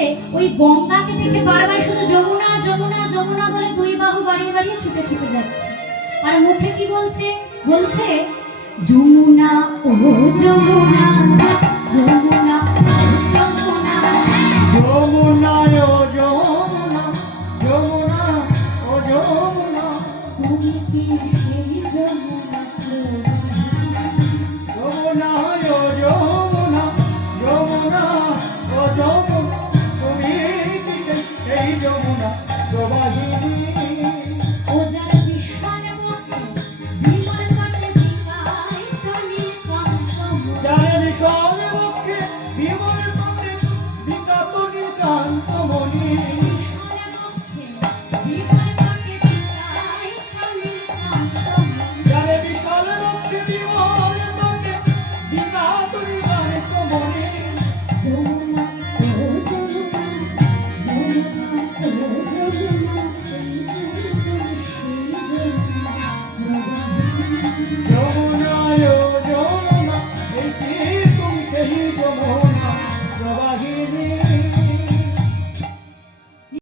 বলছে ওই গঙ্গাকে দেখে বারবার শুধু যমুনা যমুনা যমুনা বলে দুই বাহু বাড়িয়ে বাড়িয়ে ছুটে ছুটে যাচ্ছে। আর মুখে কি বলছে? বলছে যমুনা ও যমুনা যমুনা যমুনা যমুনা ও যমুনা যমুনা ও যমুনা তুমি কি সেই যমুনা? যমুনা ও যমুনা যমুনা ও যমুনা তুমি কি সেই যমুনা প্রবাহিনী? ও যার বিশাল মুখে বিমল কণ্ঠে বিকায় তুমি কান্তমণি। যার বিশাল বক্ষে বিমল কণ্ঠে বিকাত নিতান্তমণি। বিশাল মুখে বিমল কণ্ঠে বিকায় তুমি কান্তমণি। যার বিশাল বক্ষে বিমল কণ্ঠে বিকাত নিতান্তমণি। যমুনা ও যমুনা যমুনা ও যমুনা তুমি কি সেই যমুনা প্রবাহিনী।